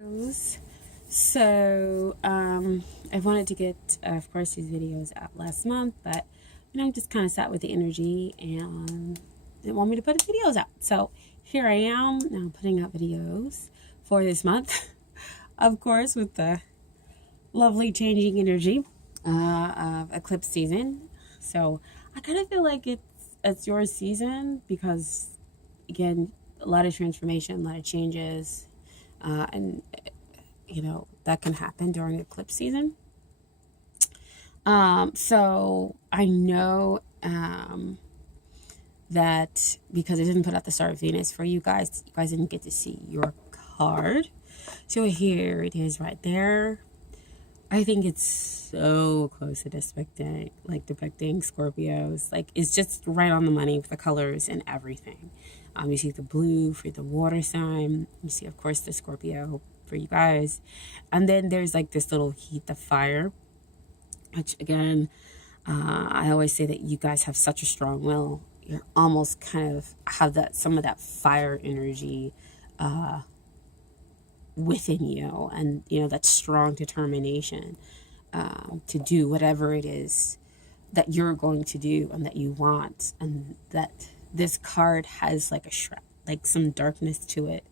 I wanted to get, of course, these videos out last month, but I'm just kind of sat with the energy and didn't want me to put the videos out. So here I am now putting out videos for this month, of course, with the lovely changing energy of eclipse season. So I kind of feel like it's your season because, again, a lot of transformation, a lot of changes, and that can happen during eclipse season. So I know that because I didn't put out the Star of Venus for you guys didn't get to see your card. So here it is right there. I think it's so close to depicting Scorpios. Like, it's just right on the money with the colors and everything. You see the blue for the water sign. You see, of course, the Scorpio for you guys. And then there's like this little heat, the fire, which again, I always say that you guys have such a strong will. You're almost kind of have some of that fire energy within you, and that strong determination to do whatever it is that you're going to do and that you want. And that this card has like some darkness to it.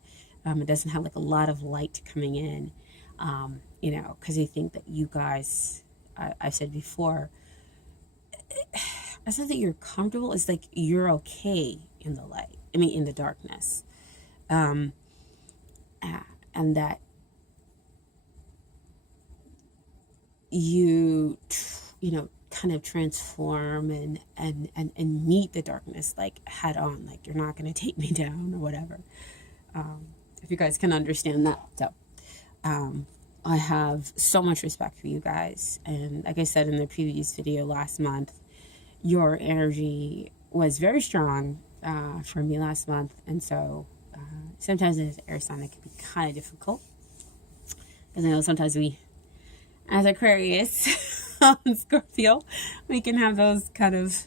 It doesn't have like a lot of light coming in, because I think that you guys, I've said before, it's not that you're comfortable, it's like you're okay in the light. In the darkness. And that you kind of transform and meet the darkness like head on, like you're not going to take me down or whatever. If you guys can understand that. So I have so much respect for you guys, and like I said in the previous video last month, your energy was very strong for me last month. And so sometimes as an air sign it can be kind of difficult, because I know sometimes we, as Aquarius and Scorpio, we can have those kind of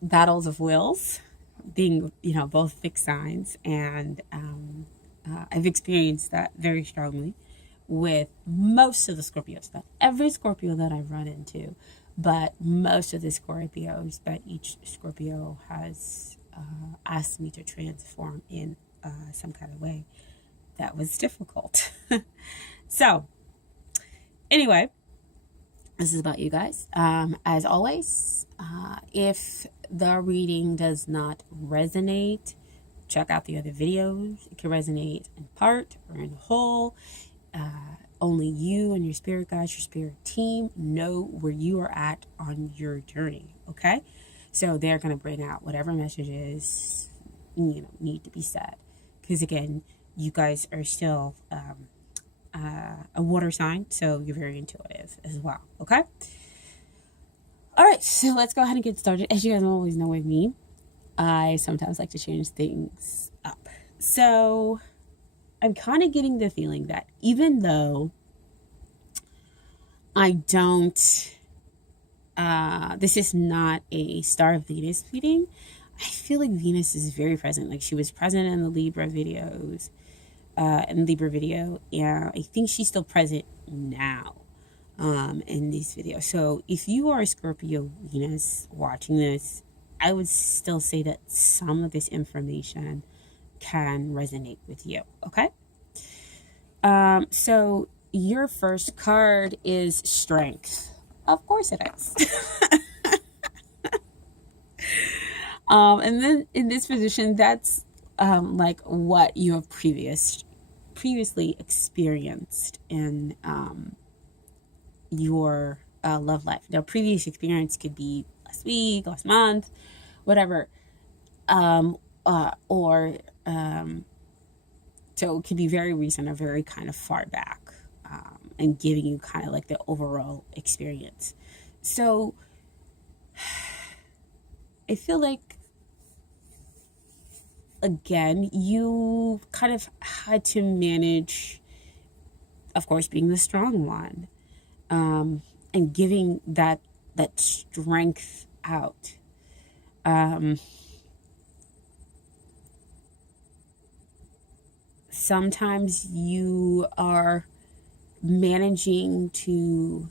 battles of wills, being both fixed signs. And I've experienced that very strongly with most of the Scorpios. Not every Scorpio that I've run into, but most of the Scorpios. But each Scorpio has asked me to transform in some kind of way that was difficult. So anyway, this is about you guys. As always, if the reading does not resonate, check out the other videos. It can resonate in part or in whole. Only you and your spirit guides, your spirit team, know where you are at on your journey. Okay, so they're going to bring out whatever messages need to be said, because again, you guys are still a water sign, so you're very intuitive as well. Okay, all right, so let's go ahead and get started. As you guys always know with me, I sometimes like to change things up. So I'm kind of getting the feeling that even though I don't, this is not a Star of Venus reading, I feel like Venus is very present. Like, she was present in the Libra videos, and I think she's still present now in these videos. So if you are a Scorpio Venus watching this, I would still say that some of this information can resonate with you. Okay. So your first card is Strength. Of course it is. And then in this position, that's like what you have previously experienced in your love life. Now, previous experience could be last week, last month, whatever, so it could be very recent or very kind of far back, and giving you kind of like the overall experience. So I feel like, again, you kind of had to manage, of course, being the strong one, and giving that strength out. sometimes you are managing to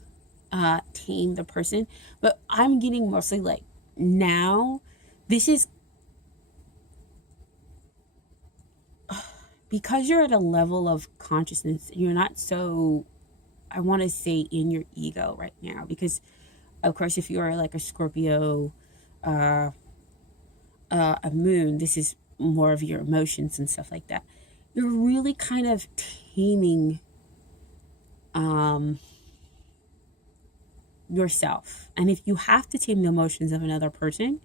tame the person, but I'm getting mostly like now this is because you're at a level of consciousness. You're not so, I want to say, in your ego right now, because of course if you're like a Scorpio, uh, a moon, this is more of your emotions and stuff like that. You're really kind of taming um, yourself. And if you have to tame the emotions of another person,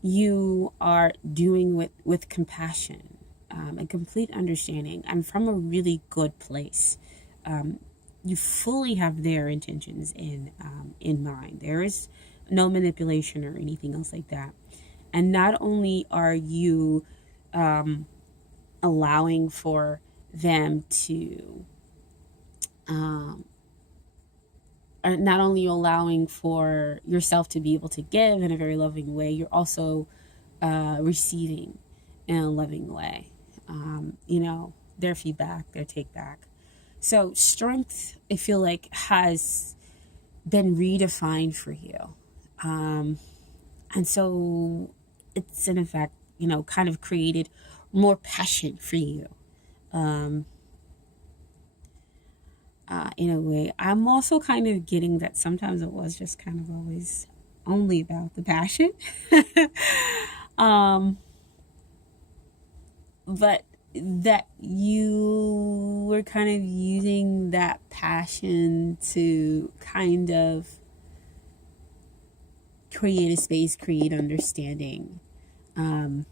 you are doing with compassion, and complete understanding, and from a really good place. Um, you fully have their intentions in mind. There is no manipulation or anything else like that. And not only are you um, allowing for them to um, are not only allowing for yourself to be able to give in a very loving way, you're also receiving in a loving way. Their feedback, their take back. So strength, I feel like, has been redefined for you. Um, and so it's in effect, kind of created more passion for you. Um, in a way, I'm also kind of getting that sometimes it was just kind of always only about the passion. um, but that you were kind of using that passion to kind of create a space, create understanding um,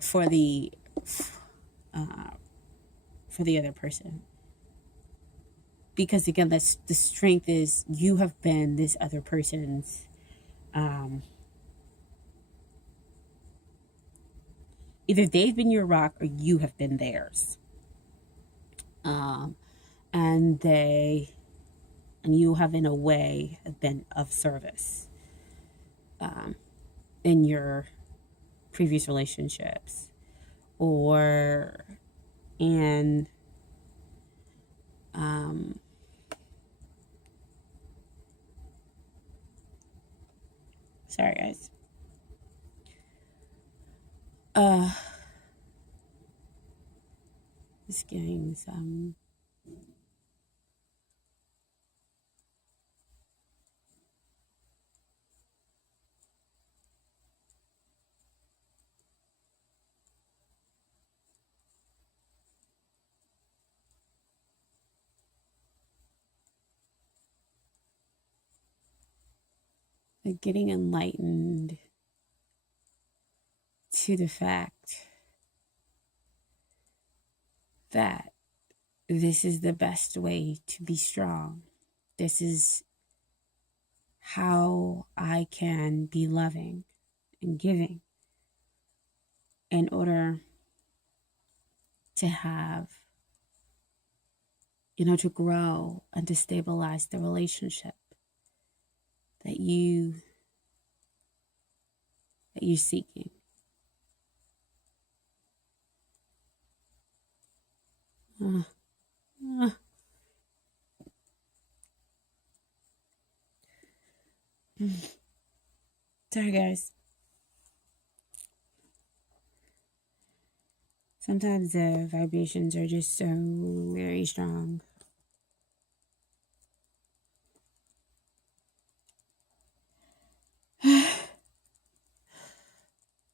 for the uh, for the other person. Because again, that's the strength, is you have been this other person's um, either they've been your rock or you have been theirs. Um, and you have in a way been of service um, in your previous relationships, or in um, sorry guys, uh just getting some like getting enlightened to the fact that this is the best way to be strong. This is how I can be loving and giving in order to have, to grow and to stabilize the relationship that you're seeking. Uh, uh. Sorry, guys. Sometimes the vibrations are just so very strong.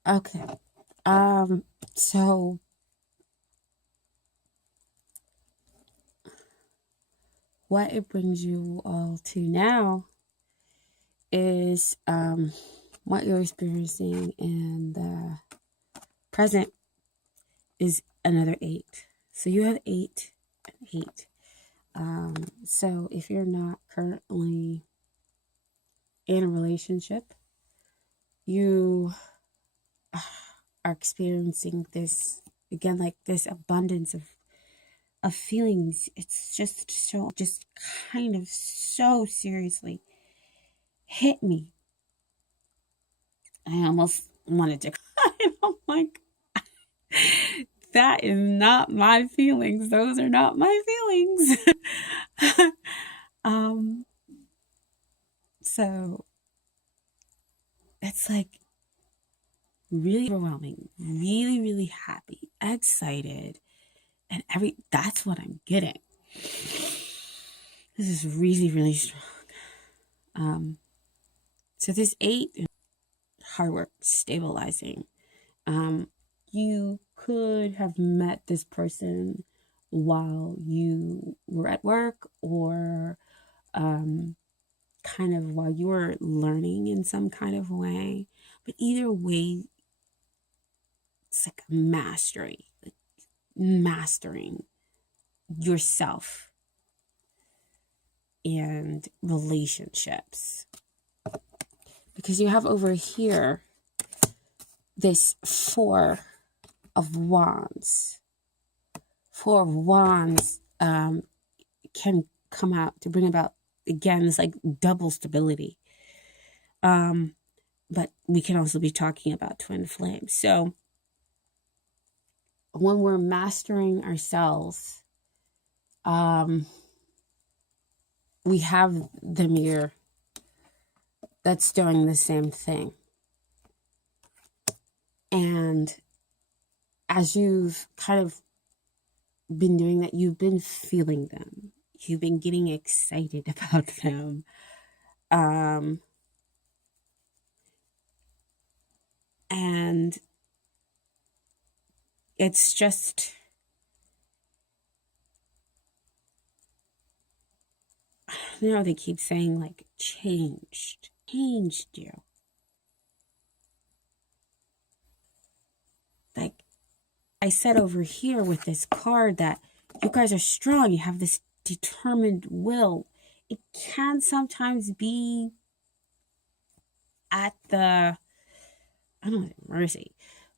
Okay. So what it brings you all to now is what you're experiencing in the present is another 8. So you have 8 and 8. So if you're not currently in a relationship, you are experiencing this, again, like this abundance of feelings. It's just kind of so seriously hit me. I almost wanted to cry. I'm like, that is not my feelings. Those are not my feelings. um, so it's like really overwhelming, really, really happy, excited, and that's what I'm getting. This is really, really strong. So this 8, hard work, stabilizing. You could have met this person while you were at work, or kind of while you were learning in some kind of way. But either way, it's like mastery, like mastering yourself and relationships. Because you have over here this 4 of Wands. 4 of Wands can come out to bring about, again, this like double stability. But we can also be talking about twin flames. So when we're mastering ourselves, we have the mirror that's doing the same thing. And as you've kind of been doing that, you've been feeling them. You've been getting excited about them. And it's just, you know, they keep saying like changed you. Like I said over here with this card, that you guys are strong. You have this determined will. It can sometimes be at the, I don't know, mercy,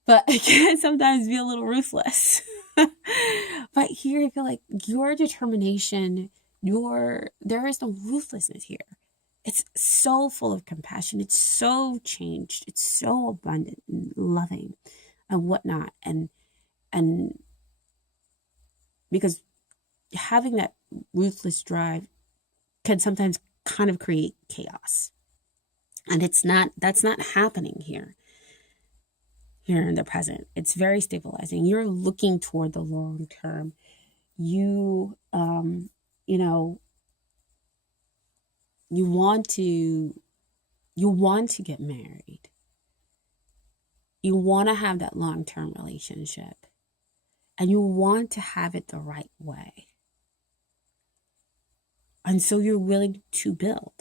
but it can sometimes be a little ruthless. But here I feel like your determination, there is no ruthlessness here. It's so full of compassion. It's so changed. It's so abundant and loving and whatnot. And because having that ruthless drive can sometimes kind of create chaos. And that's not happening here in the present. It's very stabilizing. You're looking toward the long term. You want to get married. You want to have that long-term relationship. And you want to have it the right way. And so you're willing to build.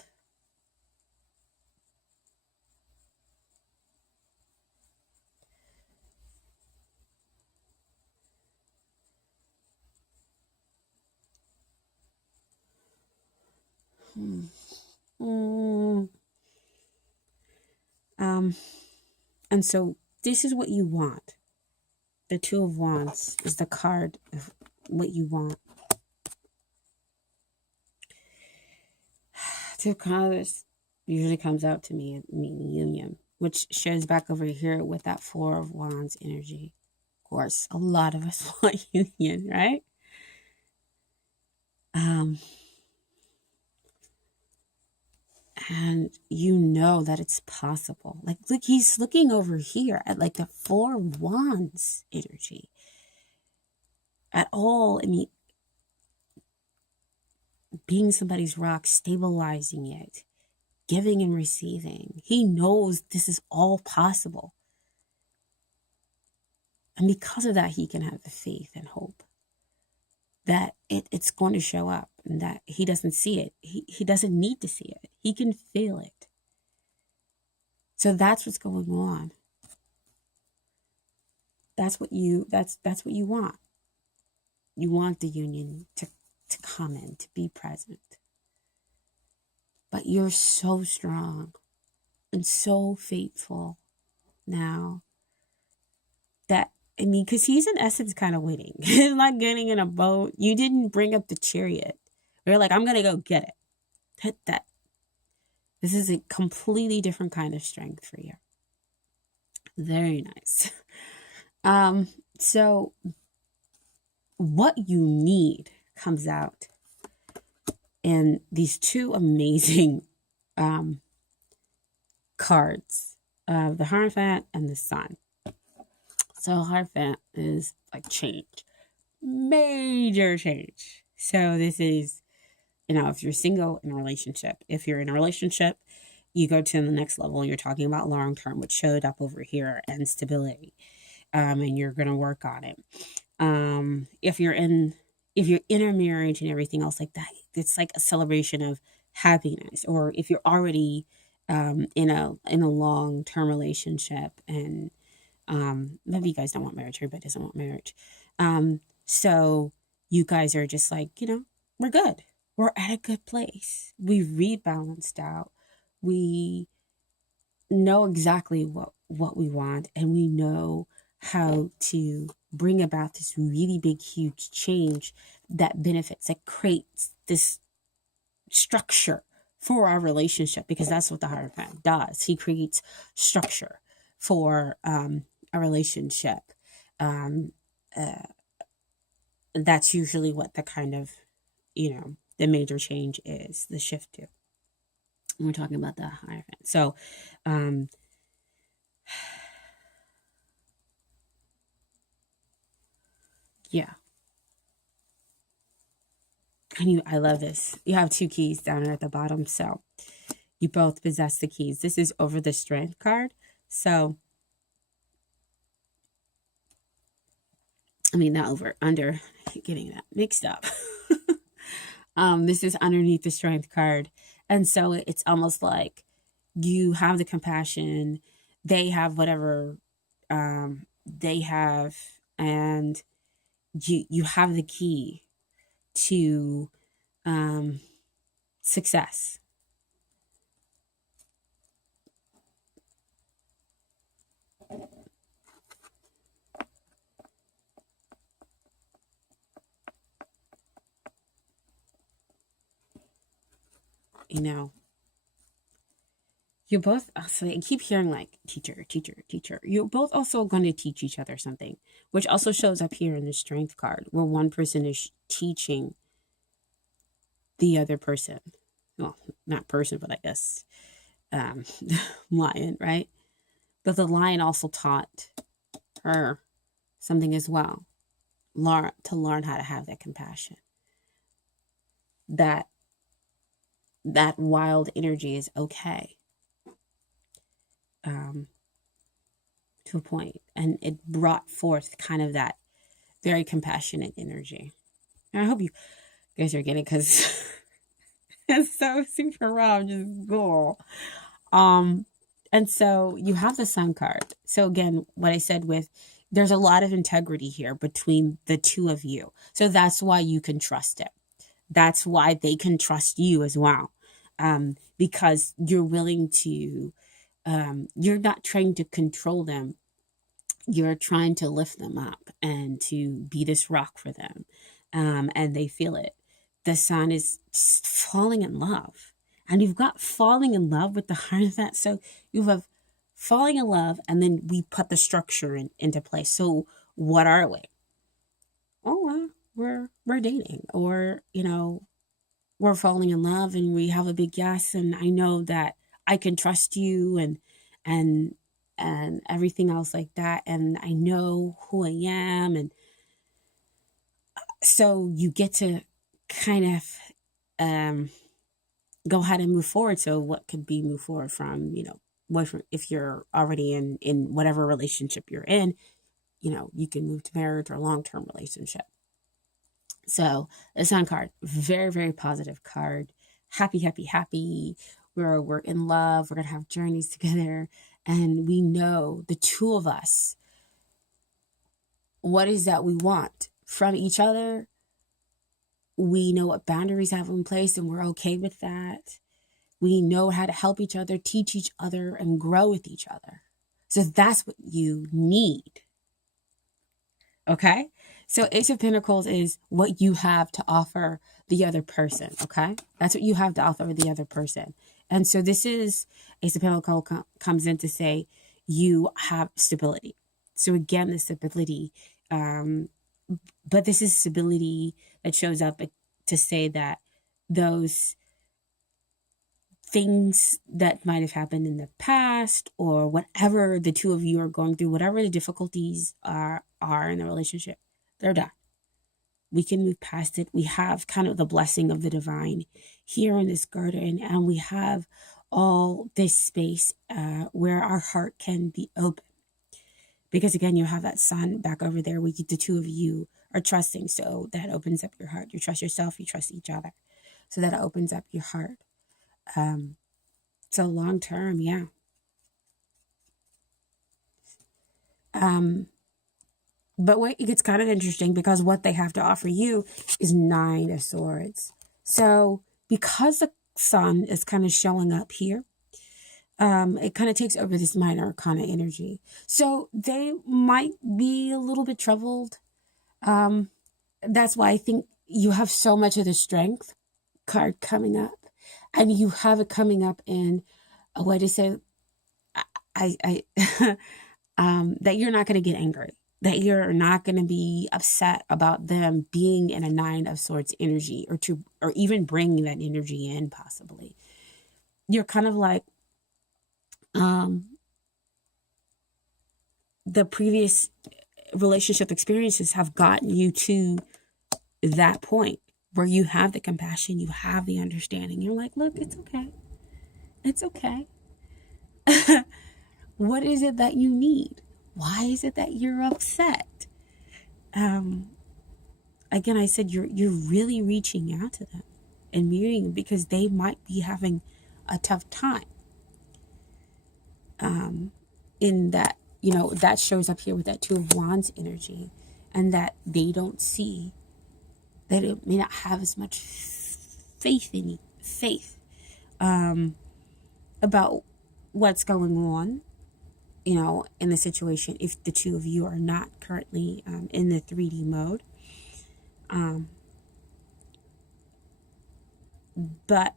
And so this is what you want. The 2 of Wands is the card of what you want. 2 of Cups usually comes out to me meaning union, which shows back over here with that 4 of Wands energy. Of course, a lot of us want union, right? And you know that it's possible. Like, look, he's looking over here at like the 4 of Wands energy. At all, I mean, being somebody's rock, stabilizing it, giving and receiving. He knows this is all possible. And because of that, he can have the faith and hope that it's going to show up, and that he doesn't see it. He doesn't need to see it. He can feel it. So that's what's going on. That's what you want. You want the union to come in, to be present. But you're so strong and so faithful now that, I mean, because he's in essence kind of waiting. He's not getting in a boat. You didn't bring up the chariot. You're like, I'm going to go get it. Hit that. This is a completely different kind of strength for you. Very nice. So what you need comes out in these two amazing cards of the Hierophant and the Sun. So Hierophant is like change, major change. So this is, if you're single in a relationship, if you're in a relationship, you go to the next level. You're talking about long term, which showed up over here, and stability, and you're going to work on it. If you're in a marriage and everything else like that, it's like a celebration of happiness. Or if you're already in a long term relationship, and maybe you guys don't want marriage, everybody doesn't want marriage. So you guys are just like, we're good. We're at a good place. We've rebalanced out. We know exactly what we want, and we know how to bring about this really big, huge change that benefits, that creates this structure for our relationship, because that's what the Hierophant does. He creates structure for a relationship. That's usually what the kind of, the major change is, the shift to. And we're talking about the Hierophant. So, yeah. And I love this. You have two keys down at the bottom. So you both possess the keys. This is over the Strength card. So, not over, under, getting that mixed up. This is underneath the Strength card. And so it's almost like you have the compassion, they have whatever they have, and you have the key to success. You both also, I keep hearing like teacher, teacher, teacher. You're both also going to teach each other something, which also shows up here in the Strength card, where one person is teaching the other person. Well, not person, but I guess lion, right? But the lion also taught her something as well. To learn how to have that compassion. That wild energy is okay. To a point, and it brought forth kind of that very compassionate energy. And I hope you guys are getting it, because it's so super raw, just cool. And so you have the Sun card. So again, what I said with, there's a lot of integrity here between the two of you. So that's why you can trust it. That's why they can trust you as well. Because you're willing to, you're not trying to control them. You're trying to lift them up and to be this rock for them. And they feel it. The Sun is falling in love. And you've got falling in love with the Hierophant. So you have falling in love, and then we put the structure into place. So what are we? Oh, we're dating, or, we're falling in love, and we have a big yes, and I know that I can trust you, and everything else like that, and I know who I am, and so you get to kind of go ahead and move forward. So what could be move forward from, boyfriend, if you're already in whatever relationship you're in, you can move to marriage or long-term relationship. So the Sun card, very, very positive card. Happy, happy, happy. We're in love. We're going to have journeys together. And we know, the two of us, what is that we want from each other. We know what boundaries have in place, and we're okay with that. We know how to help each other, teach each other, and grow with each other. So that's what you need. Okay? So Ace of Pentacles is what you have to offer the other person. Okay? That's what you have to offer the other person. And so this is, Ace of Pentacles comes in to say you have stability. So again, the stability, But this is stability that shows up to say that those things that might have happened in the past, or whatever the two of you are going through, whatever the difficulties are in the relationship, they're done. We can move past it. We have kind of the blessing of the divine here in this garden, and we have all this space where our heart can be open. Because again, you have that sun back over there where the two of you are trusting. So that opens up your heart. You trust yourself, you trust each other. So that opens up your heart. So long term, yeah. But wait, it gets kind of interesting because what they have to offer you is 9 of Swords. So because the sun is kind of showing up here, it kind of takes over this minor arcana energy. So they might be a little bit troubled. That's why I think you have so much of the strength card coming up, and you have it coming up in a way to say, I that you're not going to get angry, that you're not going to be upset about them being in a 9 of Swords energy, or even bringing that energy in. Possibly, you're kind of like, the previous relationship experiences have gotten you to that point where you have the compassion, you have the understanding. You're like, look, it's okay. It's okay. What is it that you need? Why is it that you're upset? Again, I said you're really reaching out to them and mirroring them because they might be having a tough time. In that, that shows up here with that 2 of Wands energy, and that they don't see that it may not have as much faith about what's going on, in the situation, if the two of you are not currently in the 3D mode. But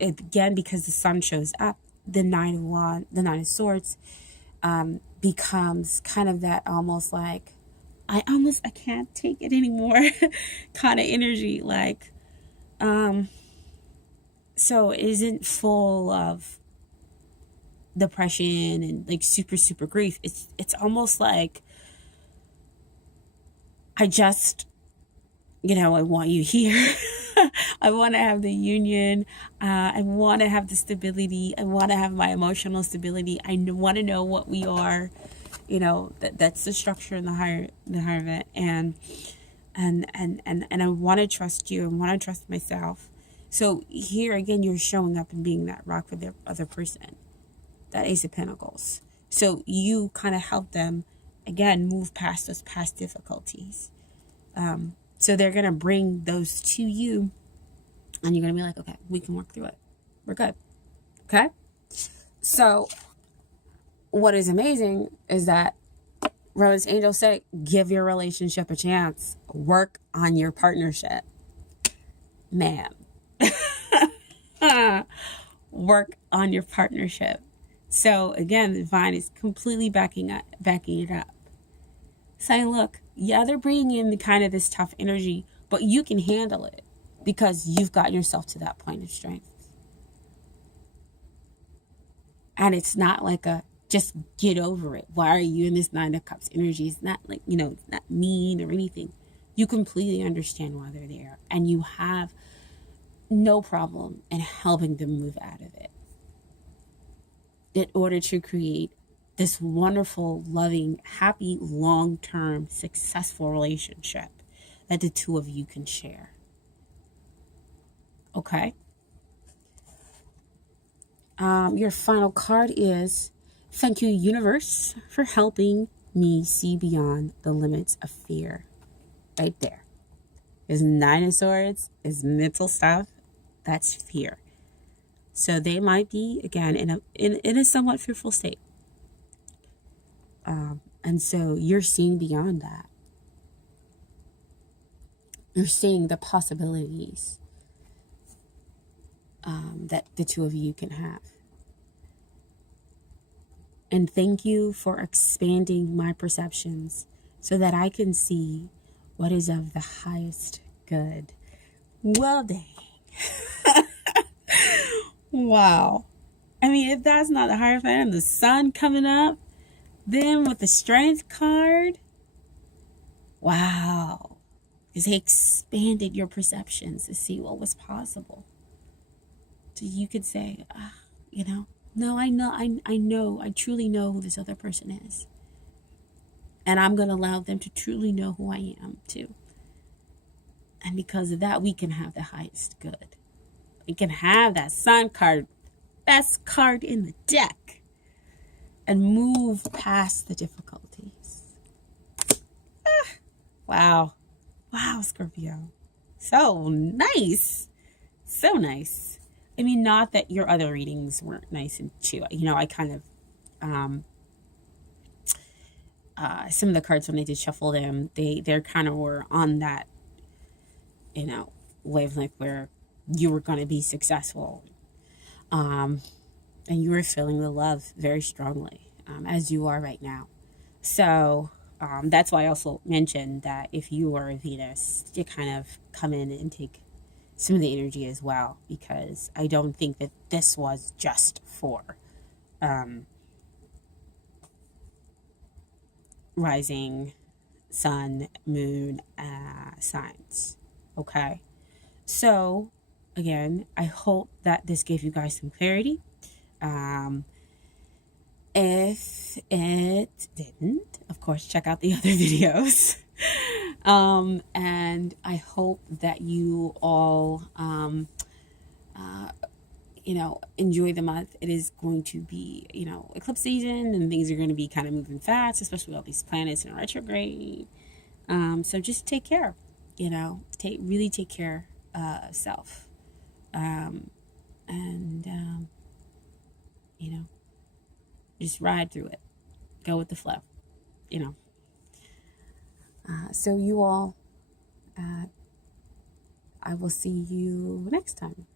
again, because the sun shows up, the 9 of Swords becomes kind of that almost like, I can't take it anymore kind of energy. Like, so it isn't full of depression and like super, super grief. It's almost like, I just, I want you here. I want to have the union. I want to have the stability. I want to have my emotional stability. I want to know what we are. That's the structure in the higher event. And I want to trust you. I want to trust myself. So here again, you're showing up and being that rock for the other person, that Ace of Pentacles. So you kind of help them again move past those past difficulties. So they're going to bring those to you, and you're going to be like, okay, we can work through it. We're good. Okay? So what is amazing is that Rose Angels say, give your relationship a chance. Work on your partnership. Man. Work on your partnership. So again, the divine is completely backing it up. Saying, look, yeah, they're bringing in the kind of this tough energy, but you can handle it because you've gotten yourself to that point of strength. And it's not like just get over it. Why are you in this 9 of Cups energy? It's not like, not mean or anything. You completely understand why they're there, and you have no problem in helping them move out of it in order to create this wonderful, loving, happy, long-term, successful relationship that the two of you can share. Okay? Your final card is, thank you, universe, for helping me see beyond the limits of fear. Right there. There's 9 of Swords, is mental stuff. That's fear. So they might be, again, in a somewhat fearful state. And so you're seeing beyond that. You're seeing the possibilities that the two of you can have. And thank you for expanding my perceptions so that I can see what is of the highest good. Well, dang. Wow. I mean, if that's not the Hierophant and the sun coming up, then with the Strength card, wow. Because they expanded your perceptions to see what was possible. So you could say, no, I truly know who this other person is. And I'm going to allow them to truly know who I am too. And because of that, we can have the highest good. We can have that sun card, best card in the deck, and move past the difficulties. Wow. Wow, Scorpio. So nice. So nice. I mean, not that your other readings weren't nice and too. I kind of, some of the cards when I did shuffle them, they're kind of were on that, wavelength where you were going to be successful. And you were feeling the love very strongly, as you are right now. So that's why I also mentioned that if you are a Venus, you kind of come in and take some of the energy as well, because I don't think that this was just for rising sun, moon signs. Okay. So, again, I hope that this gave you guys some clarity. If it didn't, of course, check out the other videos. And I hope that you all, enjoy the month. It is going to be, eclipse season, and things are going to be kind of moving fast, especially with all these planets in retrograde. So just take care, really take care of self. Just ride through it. Go with the flow, So you all, I will see you next time.